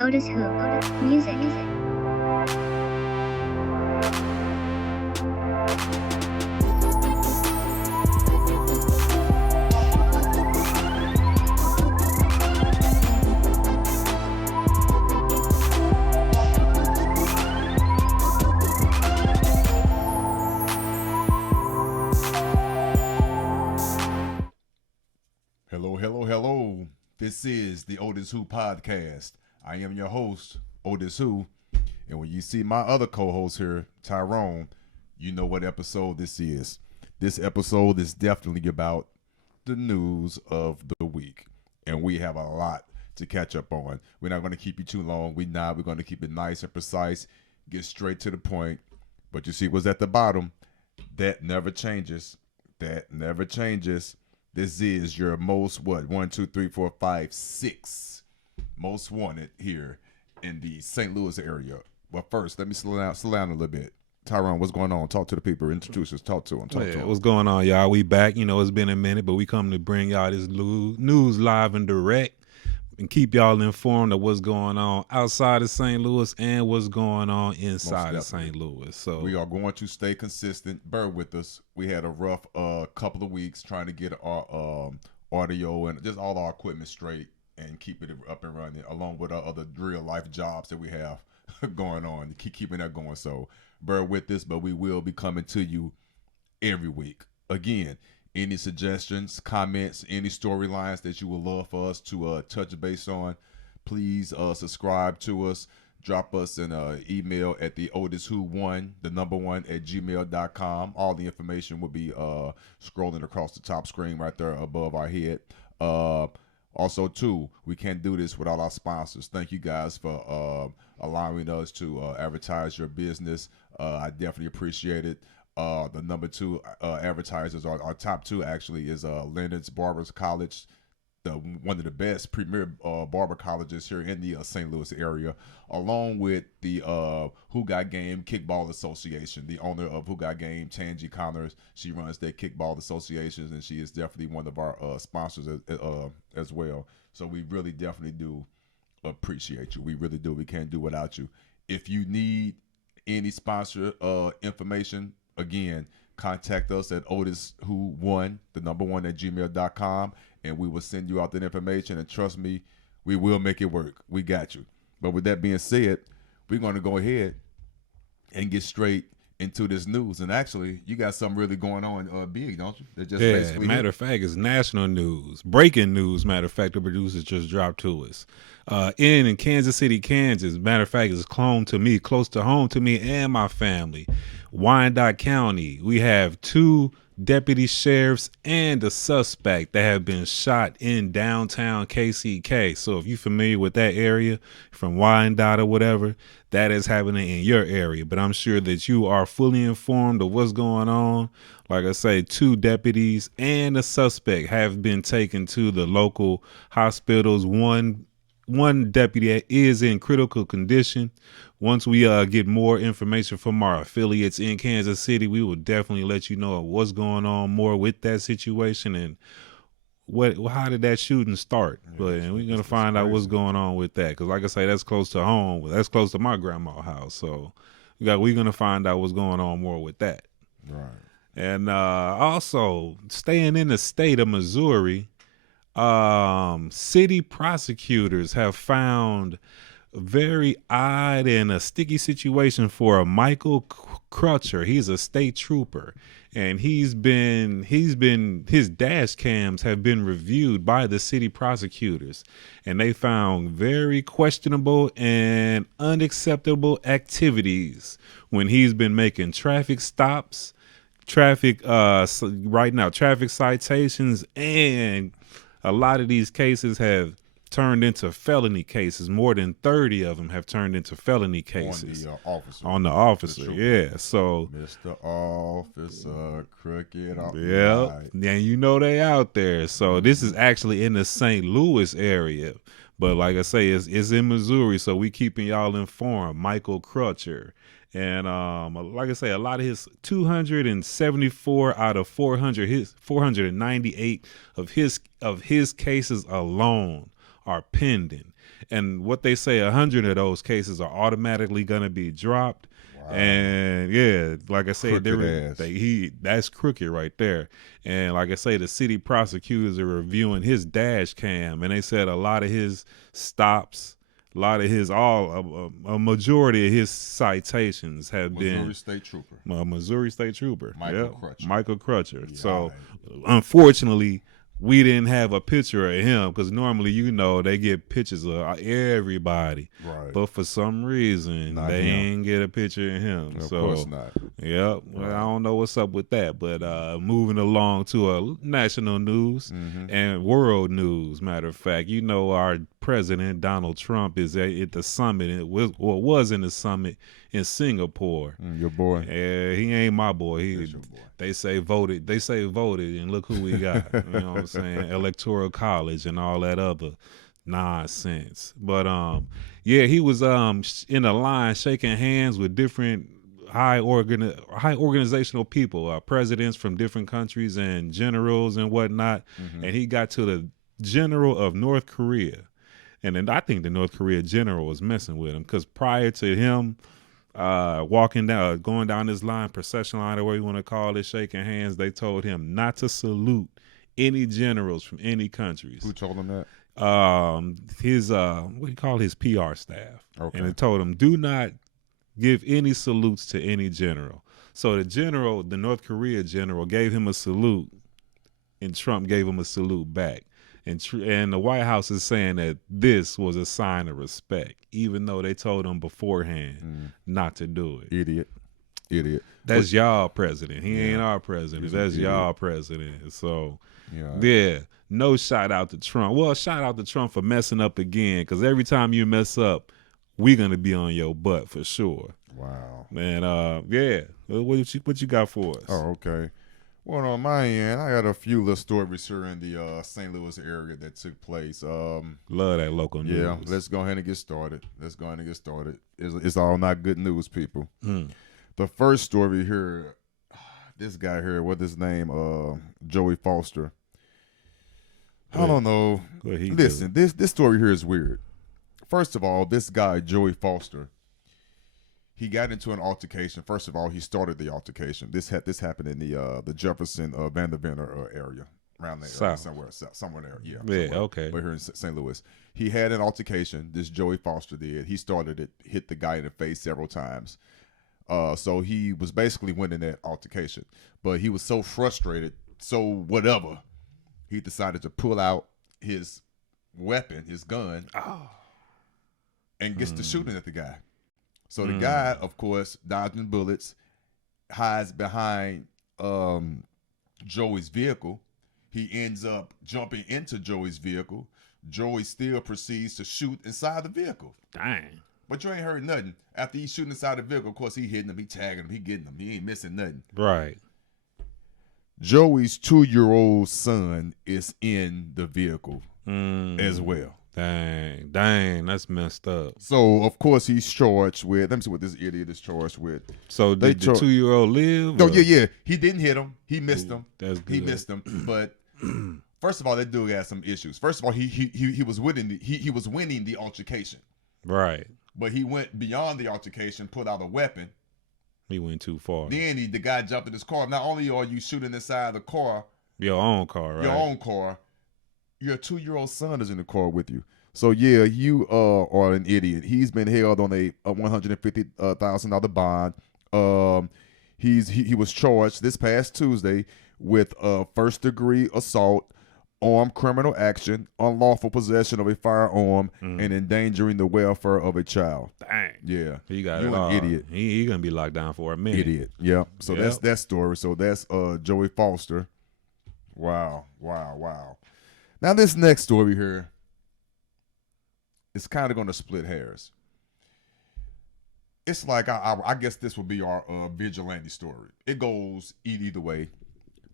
OtiswHO. Music. Hello, hello, hello. This is the OtiswHO podcast. I am your host, OtiswHO. And when you see my other co-host here, Tyrone, you know what episode this is. This episode is definitely about the news of the week. And we have a lot to catch up on. We're not going to keep you too long. We're going to keep it nice and precise, get straight to the point. But you see what's at the bottom? That never changes. That never changes. This is your most, 6 most wanted here in the St. Louis area. But first, let me slow down a little bit. Tyrone, what's going on? Talk to the people. Introduce us. Talk to them. What's going on, y'all? We back. You know, it's been a minute, but we come to bring y'all this news live and direct and keep y'all informed of what's going on outside of St. Louis and what's going on inside of St. Louis. So we are going to stay consistent. Bear with us. We had a rough couple of weeks trying to get our audio and just all our equipment straight and keep it up and running, along with our other real life jobs that we have going on. Keeping that going. So bear with us, but we will be coming to you every week. Again, any suggestions, comments, any storylines that you would love for us to touch base on, please subscribe to us. Drop us an email at the OtiswHO1, the number 1 at gmail.com. All the information will be scrolling across the top screen right there above our head. Also, too, we can't do this without our sponsors. Thank you guys for allowing us to advertise your business. I definitely appreciate it. The number 2 advertisers, our top 2 actually, is Leonard's Barbers College, one of the best premier barber colleges here in the St. Louis area, along with the Who Got Game Kickball Association. The owner of Who Got Game, Tangi Connors, she runs their kickball associations, and she is definitely one of our sponsors as well. So we really definitely do appreciate you. We really do. We can't do without you. If you need any sponsor information, again, contact us at OtiswHO1, the number 1 at gmail.com, and we will send you out that information. And trust me, we will make it work. We got you. But with that being said, we're going to go ahead and get straight into this news. And actually, you got something really going on big, don't you? That just matter of fact, it's national news. Breaking news, matter of fact, the producers just dropped to us. In Kansas City, Kansas, matter of fact, it's close to home to me and my family. Wyandotte County, we have 2 deputy sheriffs and a suspect that have been shot in downtown KCK. So if you're familiar with that area from Wyandotte or whatever, that is happening in your area. But I'm sure that you are fully informed of what's going on. Like I say, 2 deputies and a suspect have been taken to the local hospitals. One deputy is in critical condition. Once we get more information from our affiliates in Kansas City, we will definitely let you know what's going on more with that situation and how did that shooting start. But we're going to find out what's going on with that. Because like I say, that's close to home. That's close to my grandma's house. So we're going to find out what's going on more with that. Right. And also, staying in the state of Missouri, city prosecutors have found very odd and a sticky situation for a Michael Crutcher. He's a state trooper, and his dash cams have been reviewed by the city prosecutors, and they found very questionable and unacceptable activities when he's been making traffic stops, traffic citations, and a lot of these cases have turned into felony cases. More than 30 of them have turned into felony cases. On the officer, yeah. So Mr. Officer, crooked. Yeah, and you know they out there. So this is actually in the St. Louis area. But like I say, it's in Missouri, so we keeping y'all informed. Michael Crutcher. And like I say, a lot of his 274 out of 498 of his cases alone are pending. and what they say, 100 of those cases are automatically going to be dropped. Wow. And yeah, like I said, that's crooked right there. And like I say, the city prosecutors are reviewing his dash cam, and they said a lot of his stops, a lot of his a majority of his citations have been Missouri State Trooper, Michael Crutcher. Yeah. So unfortunately, we didn't have a picture of him because normally, they get pictures of everybody. Right. But for some reason, they ain't get a picture of him. Of course not. Yep. Well, I don't know what's up with that. But moving along to national news and world news, matter of fact, our president, Donald Trump, is at the summit. It was in the summit in Singapore. Your boy. Yeah, he ain't my boy. Your boy. They say voted, and look who we got. You know what I'm saying? Electoral college and all that other nonsense. But he was in a line shaking hands with different high organizational people, presidents from different countries and generals and whatnot. And he got to the general of North Korea. And then I think the North Korea general was messing with him because prior to him going down this line, procession line, or whatever you want to call it, shaking hands, they told him not to salute any generals from any countries. Who told him that? His what do you call his PR staff. Okay. And it told him, do not give any salutes to any general. So the North Korea general gave him a salute, and Trump gave him a salute back. And the White House is saying that this was a sign of respect, even though they told him beforehand not to do it. Idiot. That's y'all president. He ain't our president. That's y'all president. So, no shout out to Trump. Well, shout out to Trump for messing up again, because every time you mess up, we're going to be on your butt for sure. Wow. And, what you got for us? Oh, okay. Well, on my end, I got a few little stories here in the St. Louis area that took place. Love that local news. Yeah, let's go ahead and get started. It's all not good news, people. The first story here, this guy here, what's his name? Joey Foster. I don't know. Listen, this story here is weird. First of all, this guy, Joey Foster, he got into an altercation. First of all, he started the altercation. This happened in the Jefferson Vanderbilt area, around there, somewhere there. Yeah. Yeah. Okay. But here in St. Louis, he had an altercation. This Joey Foster did. He started it, hit the guy in the face several times. So he was basically winning that altercation. But he was so frustrated, so whatever, he decided to pull out his weapon, his gun, and gets to shooting at the guy. So the guy, of course, dodging bullets, hides behind Joey's vehicle. He ends up jumping into Joey's vehicle. Joey still proceeds to shoot inside the vehicle. Dang. But you ain't heard nothing. After he's shooting inside the vehicle, of course, he hitting him, he tagging him, he getting him. He ain't missing nothing. Right. Joey's 2-year-old son is in the vehicle as well. Dang, that's messed up. So, of course, he's charged with, let me see what this idiot is charged with. So, did the 2-year-old live? Oh, yeah. He didn't hit him. He missed him. That's good. He missed him. But, first of all, that dude had some issues. First of all, he was winning he was winning the altercation. Right. But he went beyond the altercation, put out a weapon. He went too far. Then the guy jumped in his car. Not only are you shooting inside the car. Your own car, right? Your own car. Your 2-year-old son is in the car with you. So, yeah, you are an idiot. He's been held on a $150,000 bond. He was charged this past Tuesday with first-degree assault, armed criminal action, unlawful possession of a firearm, and endangering the welfare of a child. Dang. Yeah. He got You're an idiot. He going to be locked down for a minute. Idiot. Yeah. So that's that story. So that's Joey Foster. Wow. Now this next story here, it's kind of going to split hairs. It's like, I guess this will be our vigilante story. It goes either way.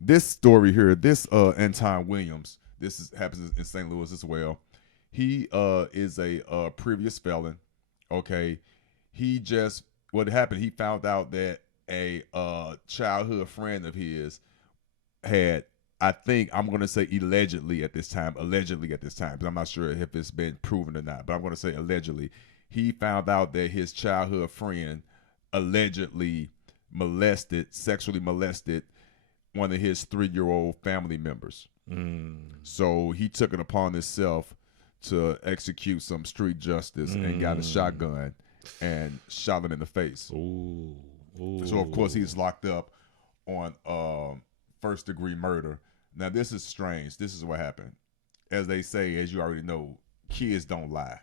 This story here, this Anton Williams, happens in St. Louis as well. He is a previous felon. Okay. What happened, he found out that a childhood friend of his had I think I'm going to say allegedly at this time, because I'm not sure if it's been proven or not, but I'm going to say allegedly. He found out that his childhood friend allegedly sexually molested one of his 3-year-old family members. So he took it upon himself to execute some street justice and got a shotgun and shot him in the face. Ooh. So of course he's locked up on first-degree murder. Now this is strange. This is what happened. As they say, as you already know, kids don't lie.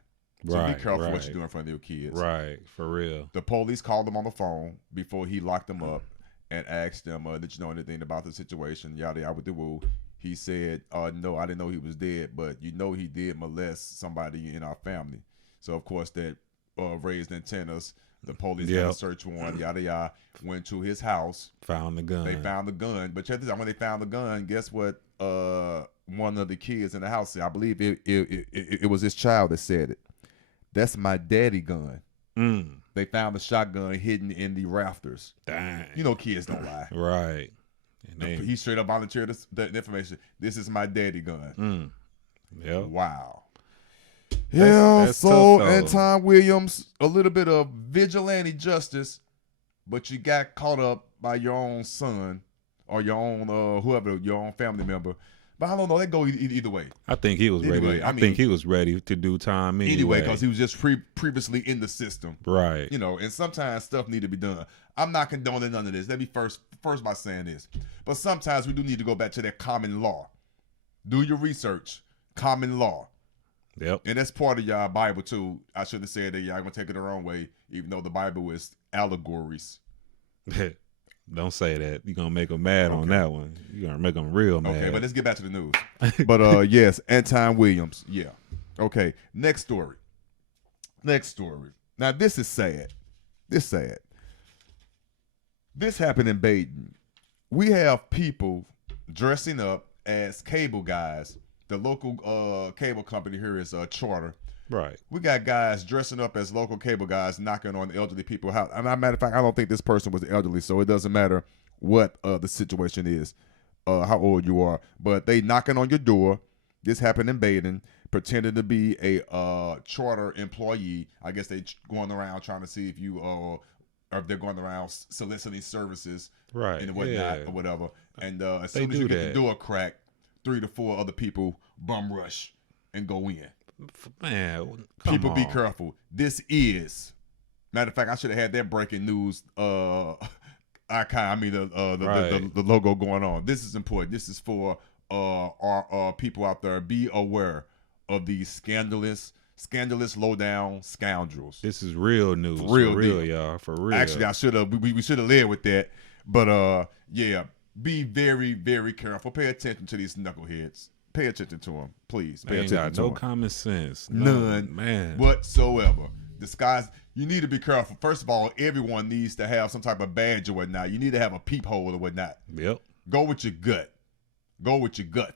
So be careful what you do in front of your kids. Right, for real. The police called him on the phone before he locked them up and asked them, did you know anything about the situation? Yada yada with the woo. He said, no, I didn't know he was dead, but he did molest somebody in our family. So of course that raised antennas. The police got a search warrant, yada yada. Went to his house. Found the gun. They found the gun. But check this out. When they found the gun, guess what? One of the kids in the house said, I believe it was his child that said it. That's my daddy gun. They found the shotgun hidden in the rafters. Dang. You know kids don't lie. Right. He straight up volunteered the information. This is my daddy gun. Yep. Wow. That's So tough, Anton Williams, a little bit of vigilante justice, but you got caught up by your own son or your own your own family member. But I don't know. That go either way. I think he was ready. I think he was ready to do time anyway because he was just previously in the system. Right. You know, and sometimes stuff need to be done. I'm not condoning none of this. Let me first by saying this. But sometimes we do need to go back to that common law. Do your research. Common law. Yep. And that's part of y'all Bible too. I shouldn't have said that y'all gonna take it the wrong way, even though the Bible is allegories. Don't say that. You're going to make them mad on that one. You're going to make them real mad. Okay, but let's get back to the news. But yes, Anton Williams. Yeah. Okay, next story. Now, this is sad. This happened in Baden. We have people dressing up as cable guys. The local cable company here is Charter. Right. We got guys dressing up as local cable guys knocking on the elderly people's house. As a matter of fact, I don't think this person was elderly, so it doesn't matter what the situation is, how old you are. But they knocking on your door. This happened in Baden, pretending to be a Charter employee. I guess they going around trying to see if you or if they're going around soliciting services, right, and whatnot or whatever. And as soon as you get the door cracked, 3 to 4 other people bum rush and go in. Man, people be careful. This is, matter of fact, I should have had that breaking news the logo going on. This is important. This is for our people out there. Be aware of these scandalous low down scoundrels. This is real news. For real, y'all. For real. Actually, we should have led with that. But yeah, be very, very careful. Pay attention to these knuckleheads. Pay attention to them, please. Pay attention to them. No common sense. None, man, whatsoever. Disguise. You need to be careful. First of all, everyone needs to have some type of badge or whatnot. You need to have a peephole or whatnot. Yep. Go with your gut.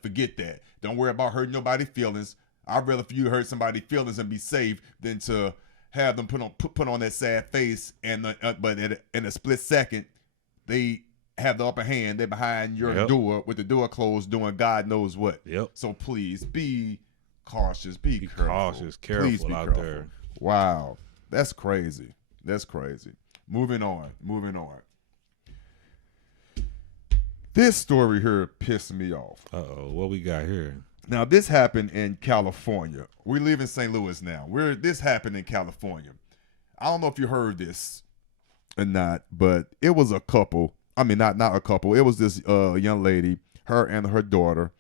Forget that. Don't worry about hurting nobody's feelings. I'd rather for you to hurt somebody's feelings and be safe than to have them put on that sad face but in a split second they have the upper hand. They're behind your door with the door closed doing God knows what. Yep. So please be cautious. Be careful. Careful out there. Wow. That's crazy. Moving on. This story here pissed me off. Uh-oh. What we got here? Now, this happened in California. We live in St. Louis now. This happened in California. I don't know if you heard this or not, but it was a couple. I mean, not a couple. It was this young lady, her and her daughter.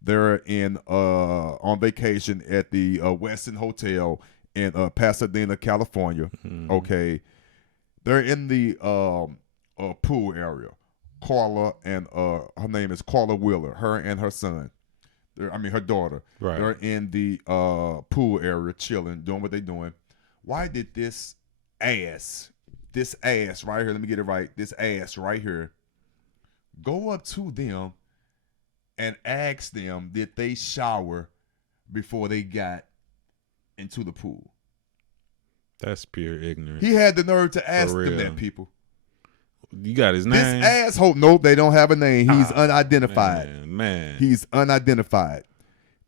They're on vacation at the Westin Hotel in Pasadena, California. Mm-hmm. Okay, they're in the pool area. Carla and her name is Carla Wheeler. Her and her son. Her daughter. Right. They're in the pool area, chilling, doing what they're doing. Why did this ass right here, let me get it right, this ass right here, go up to them and ask them did they shower before they got into the pool? That's pure ignorance. He had the nerve to ask them that, people. You got his name? This asshole. Nope, they don't have a name. He's unidentified. Man. He's unidentified.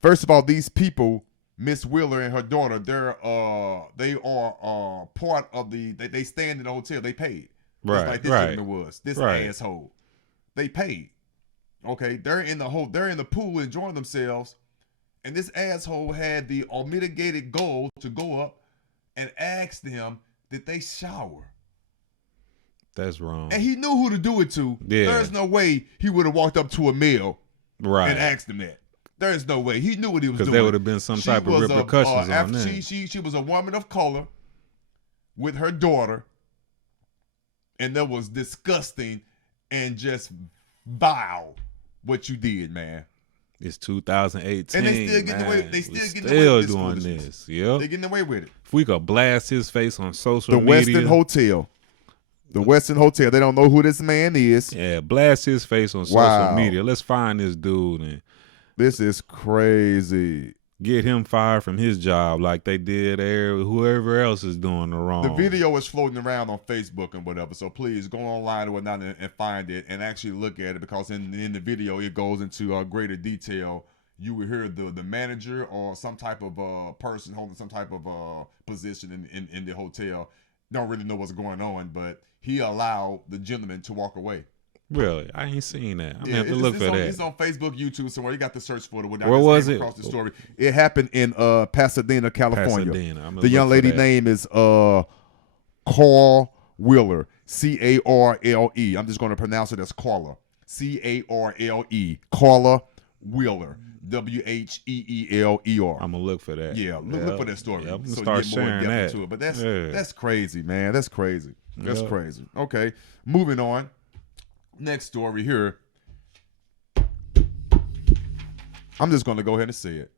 First of all, these people, Miss Wheeler and her daughter, they are part of they stand in the hotel. They paid. Right. Just like this gentleman was. This Right. asshole. They paid. Okay, they're in the pool enjoying themselves, and this asshole had the unmitigated goal to go up and ask them, did they shower? That's wrong. And he knew who to do it to. Yeah. There's no way he would have walked up to a male Right. and asked him that. There's no way. He knew what he was doing. Because there would have been some type of repercussions on that. She was a woman of color with her daughter, and that was disgusting and just vile what you did, man. It's 2018. And they still getting man. away. They still We getting away with this doing foolishness. this. Yep. They getting away with it. If we could blast his face on social The media. Westin Hotel. The Westin Hotel. They don't know who this man is. Yeah, blast his face on social media. Let's find this dude and This is crazy. get him fired from his job like they did whoever else is doing the wrong. The video is floating around on Facebook and whatever, so please go online or whatnot and find it and actually look at it, because in the video it goes into greater detail. You will hear the manager or some type of person holding some type of position in the hotel. Don't really know what's going on, but he allowed the gentleman to walk away. Really? I ain't seen that. I'm going to have to it's look for that. It's on Facebook, YouTube somewhere. You got to search for it. Where was it? Across the story. It happened in Pasadena, California. Pasadena. The young lady name is Carl Wheeler. Carle. I'm just going to pronounce it as Carla. Carle. Carla Wheeler. Wheeler. I'm going to look for that. Yeah, look for that story. Yep, I'm gonna so start you get more sharing depth that. into it. But that's crazy, man. That's crazy. That's crazy. Okay, moving on. Next story here. I'm just going to go ahead and say it.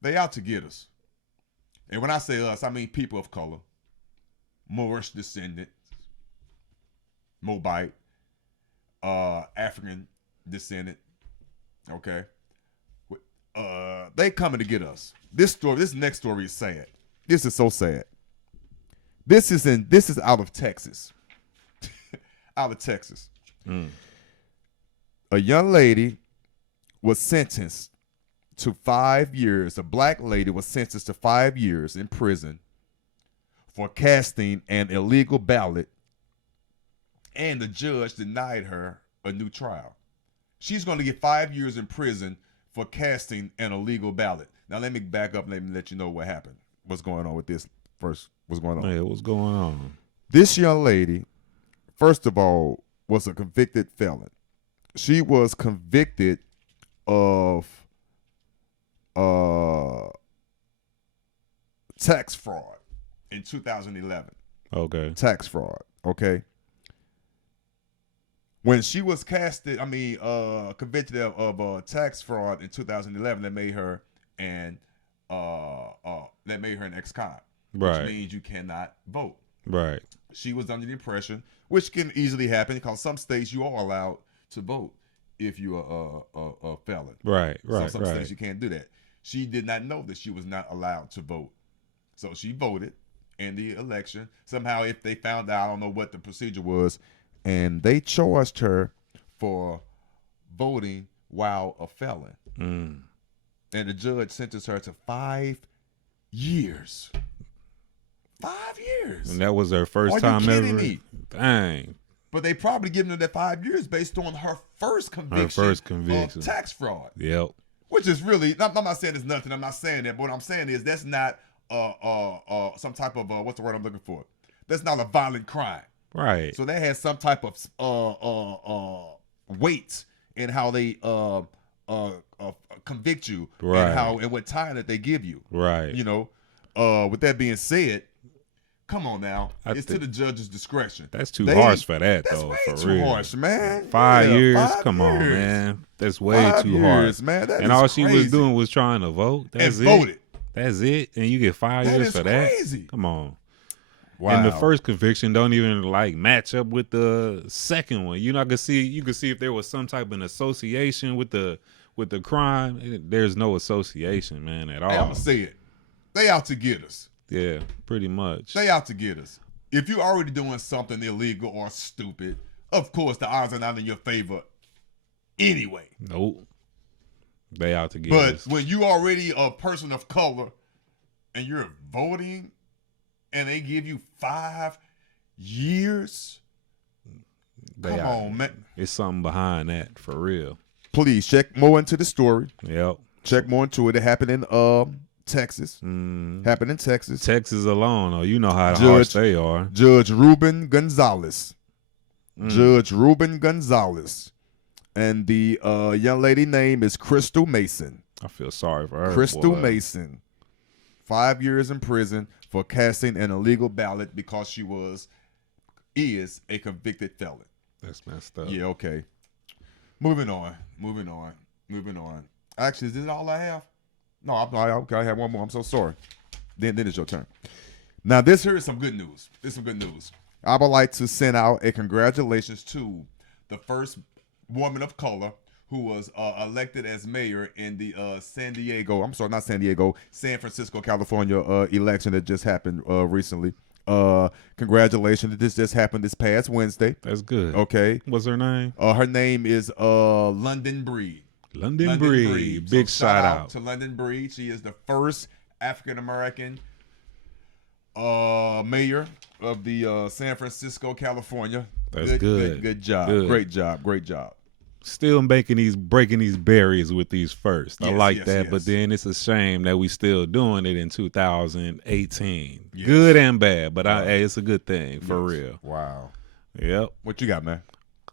They out to get us. And when I say us, I mean people of color, Moorish descendants, Moabite, African descendant. Okay. They coming to get us. This next story is sad. This is so sad. This is out of Texas. Out of Texas. A young lady was sentenced to 5 years. A black lady was sentenced to 5 years in prison for casting an illegal ballot, and the judge denied her a new trial. She's going to get 5 years in prison for casting an illegal ballot. Now, let me back up and let me let you know what happened. What's going on with this first? What's going on? Yeah, what's going on? This young lady, first of all, was a convicted felon. She was convicted of tax fraud in 2011. Okay. Tax fraud. Okay. When she was convicted of tax fraud in 2011, that made her an ex-con. Right. Which means you cannot vote. Right. She was under the impression, which can easily happen because some states you are allowed to vote if you're a felon. Right. So some states you can't do that. She did not know that she was not allowed to vote. So she voted in the election. Somehow, if they found out, I don't know what the procedure was, and they charged her for voting while a felon. And the judge sentenced her to 5 years. 5 years. And that was her first Are time you kidding ever. me? Dang. But they probably given her that 5 years based on her first conviction. Of tax fraud. Yep. Which is really, I'm not saying it's nothing. I'm not saying that. But what I'm saying is that's not some type of what's the word I'm looking for? That's not a violent crime. Right. So that has some type of weight in how they convict you, Right. and what time that they give you. Right. You know, with that being said, come on now, it's to the judge's discretion. That's too harsh for that, that's though. way For too real. harsh, man. 5 years? 5 Come on, years. man. That's way 5 too years, harsh. man. That and is all she was crazy. doing was trying to vote. That's and it. voted. That's it. And you get 5 That years is for that. crazy. Come on. Wow. And the first conviction don't even like match up with the second one. You know, you can see if there was some type of an association with the crime. There's no association, man, at all. Hey, I'm gonna say it. They out to get us. Yeah, pretty much. They out to get us. if you're already doing something illegal or stupid, of course the odds are not in your favor anyway. Nope. They out to get But us. when you already a person of color and you're voting and they give you 5 years, come on, man. It's something behind that, for real. Please check more into the story. Yep. Check more into it. It happened in Texas. Happened in Texas. Texas alone, you know how harsh they are. Judge Ruben Gonzalez. Judge Ruben Gonzalez. And the young lady name is Crystal Mason. I feel sorry for her. Crystal Mason. 5 years in prison for casting an illegal ballot because she is a convicted felon. That's messed up. Yeah, okay. Moving on. Actually, is this all I have? No, I have one more. I'm so sorry. Then it's your turn. Now, this here is some good news. I would like to send out a congratulations to the first woman of color who was elected as mayor in the San Francisco, California election that just happened recently. Congratulations. This just happened this past Wednesday. That's good. Okay. What's her name? Her name is London Breed. London Breed. Big shout out to London Breed. She is the first African American mayor of the San Francisco, California. That's good. Good job. Good. Great job. Still breaking these barriers with these first. I like that, but then it's a shame that we still doing it in 2018. Yes. Good and bad, but hey, it's a good thing for real. Wow. Yep. What you got, man?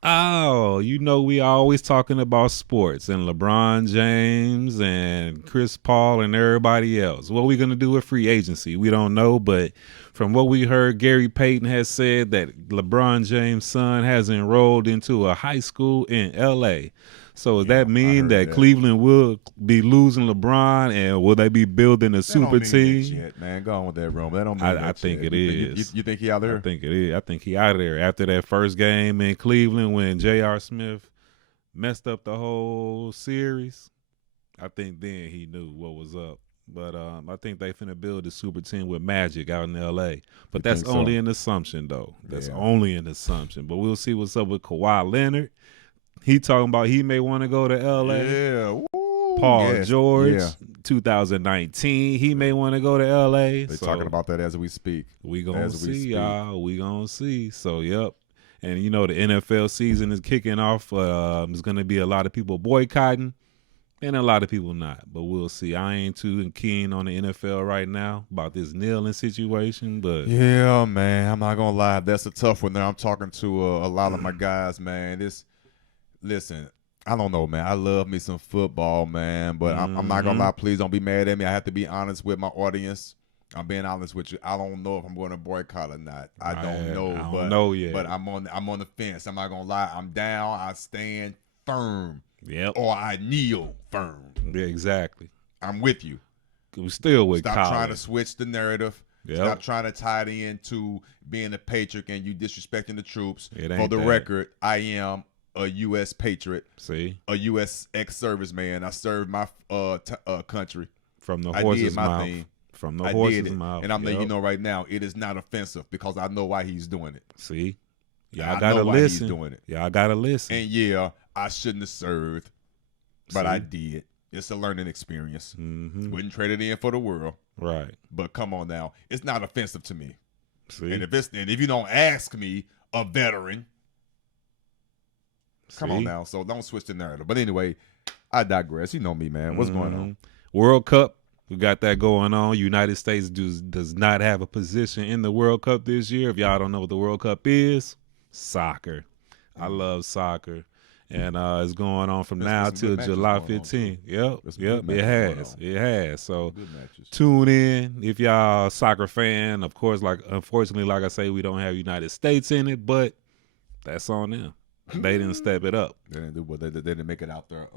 Oh, we always talking about sports and LeBron James and Chris Paul and everybody else. What we gonna do with free agency? We don't know, but from what we heard, Gary Payton has said that LeBron James' son has enrolled into a high school in L.A. So does that mean that Cleveland will be losing LeBron, and will they be building a super team? Yet, man, go on with that, Rome. That don't mean I think it is. You think he out there? I think it is. I think he out of there after that first game in Cleveland when J.R. Smith messed up the whole series. I think then he knew what was up. But I think they finna build a super team with Magic out in L.A. But that's only an assumption, though. That's only an assumption. But we'll see what's up with Kawhi Leonard. He talking about he may want to go to L.A. Yeah. Ooh, Paul George, 2019, he may want to go to L.A. They're talking about that as we speak. We gonna see, y'all. We gonna see. So, yep. And, the NFL season is kicking off. There's going to be a lot of people boycotting. And a lot of people not, but we'll see. I ain't too keen on the NFL right now about this kneeling situation, but yeah, man, I'm not gonna lie, that's a tough one. There, I'm talking to a lot of my guys, man. Listen, I don't know, man. I love me some football, man, but I'm not gonna lie. Please don't be mad at me. I have to be honest with my audience. I'm being honest with you. I don't know if I'm going to boycott or not. I don't know yet. But I'm on the fence. I'm not gonna lie. I'm down. I stand firm. Yep. Or I kneel firm. Yeah, exactly. I'm with you. We still with Stop trying to switch the narrative. Yep. Stop trying to tie it into being a patriot and you disrespecting the troops. For the record, I am a U.S. patriot. See? A U.S. ex-serviceman. I served my country. From the horse's mouth. Thing. From the horse's mouth. And I'm letting you know right now, it is not offensive because I know why he's doing it. See? Yeah, I gotta listen. He's doing it. Yeah, I gotta listen. And yeah, I shouldn't have served, but I did. It's a learning experience. Wouldn't trade it in for the world. Right. But come on now, it's not offensive to me. See? And if you don't ask me, a veteran, come on now. So don't switch the narrative. But anyway, I digress. You know me, man. What's going on? World Cup. We got that going on. United States does not have a position in the World Cup this year. If y'all don't know what the World Cup is, soccer. I love soccer. And it's going on from now till July 15th. Yep, it has. So tune in if y'all a soccer fan. Of course, unfortunately, like I say, we don't have United States in it, but that's on them. They didn't step it up. They didn't do what they didn't make it out there.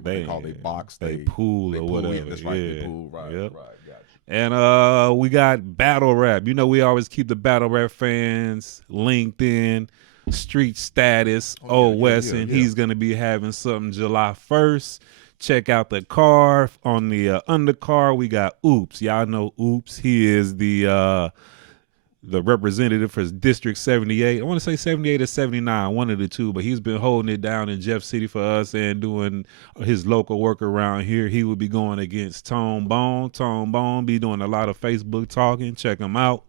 They call it box. They pool or whatever. Yeah, that's right. They pool. Right. Yep. Right. Gotcha. And we got battle rap. We always keep the battle rap fans linked in. Street Status, Wesson. He's going to be having something July 1st. Check out the car. On the undercar, we got Oops. Y'all know Oops. He is the the representative for District 78. I want to say 78 or 79, one of the two, but he's been holding it down in Jeff City for us and doing his local work around here. He will be going against Tone Bone. Tone Bone be doing a lot of Facebook talking. Check him out.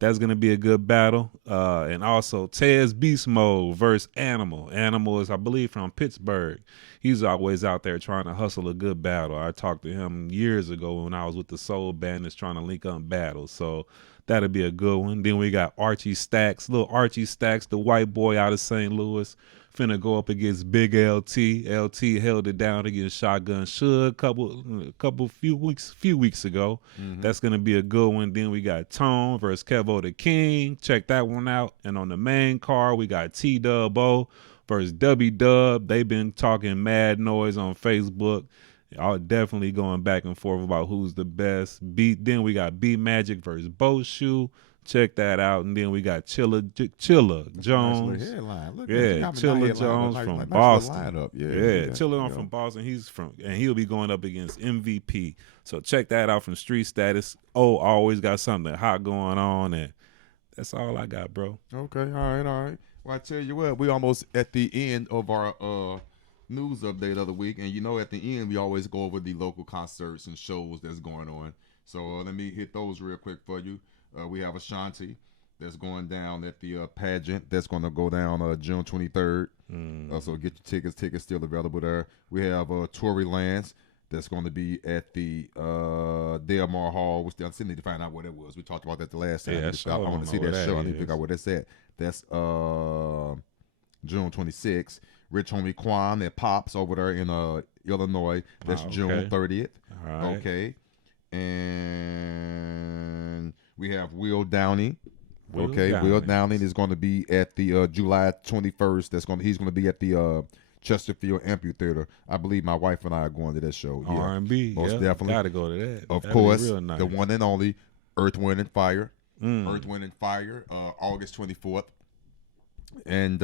That's going to be a good battle. And also Tez Beast Mode versus Animal. Animal is, I believe, from Pittsburgh. He's always out there trying to hustle a good battle. I talked to him years ago when I was with the Soul Bandits trying to link up battles. So that'll be a good one. Then we got Archie Stacks, little Archie Stacks, the white boy out of St. Louis, finna go up against Big LT. LT held it down against Shotgun Suge few weeks ago. Mm-hmm. That's gonna be a good one. Then we got Tone versus Kevo the King. Check that one out. And on the main card, we got T-Dub-O versus W-Dub. They've been talking mad noise on Facebook. Y'all definitely going back and forth about who's the best. Then we got B Magic versus Bo Shoe. Check that out. And then we got Chilla Jones. Nice headline. Look, Chilla Jones from Boston. Yeah, Chilla from Boston. He'll be going up against MVP. So check that out from Street Status. Always got something hot going on, and that's all I got, bro. Okay, all right. Well, I tell you what, we almost at the end of our news update of the week, and at the end we always go over the local concerts and shows that's going on. So let me hit those real quick for you. We have Ashanti that's going down at the pageant. That's going to go down June 23rd. So get your tickets. Tickets still available there. We have Tory Lanez that's going to be at the Delmar Hall. We still need to find out what it was. We talked about that the last time. I want to see that show. I need to figure out where that's at. That's June 26th. Rich Homie Quan that pops over there in Illinois. That's June 30th. All right. Okay. And we have Will Downey. Will Downey is going to be at the July 21st. He's going to be at the Chesterfield Amphitheater. I believe my wife and I are going to that show. Yeah. R&B. Most definitely. Got to go to that. Of That'd course, real nice. The one and only Earth, Wind, and Fire. Earth, Wind, and Fire, August 24th. And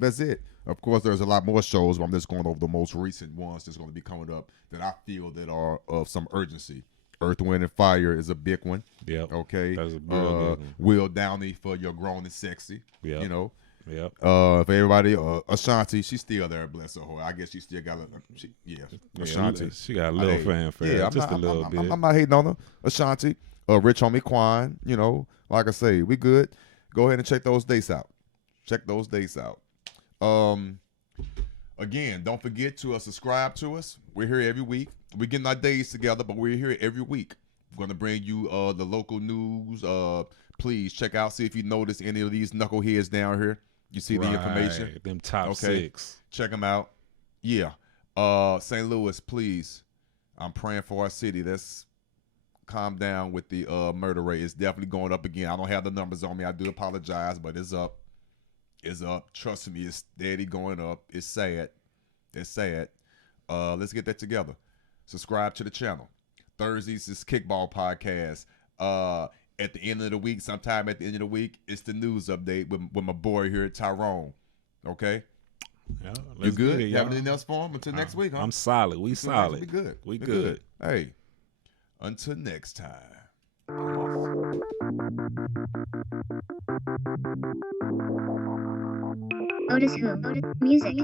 that's it. Of course, there's a lot more shows, but I'm just going over the most recent ones that's going to be coming up that I feel that are of some urgency. Earth, Wind, and Fire is a big one. Yep. Okay. That's a real big one. Will Downey for Your Grown and Sexy. Yep. Yep. For everybody, Ashanti, she's still there, bless her heart. I guess she still got Ashanti. She got a little fanfare. Yeah, just a little bit. I'm not hating on her. Ashanti, Rich Homie Quan, like I say, we good. Go ahead and check those dates out. Again, don't forget to subscribe to us. We're here every week. We're getting our days together, but we're here every week. We're going to bring you the local news. Please check out, see if you notice any of these knuckleheads down here. You see the information. Them top 6. Check them out. Yeah. St. Louis, please. I'm praying for our city. Let's calm down with the murder rate. It's definitely going up again. I don't have the numbers on me. I do apologize, but it's up. It's up. Trust me, it's steady going up. It's sad. Let's get that together. Subscribe to the channel. Thursdays is Kickball Podcast. At the end of the week, sometime at the end of the week, it's the news update with my boy here at Tyrone. Okay? Yeah, you good? You have anything else for him until next week, huh? I'm solid. We solid. We good. We good. Hey, until next time. OtiswHO. Music.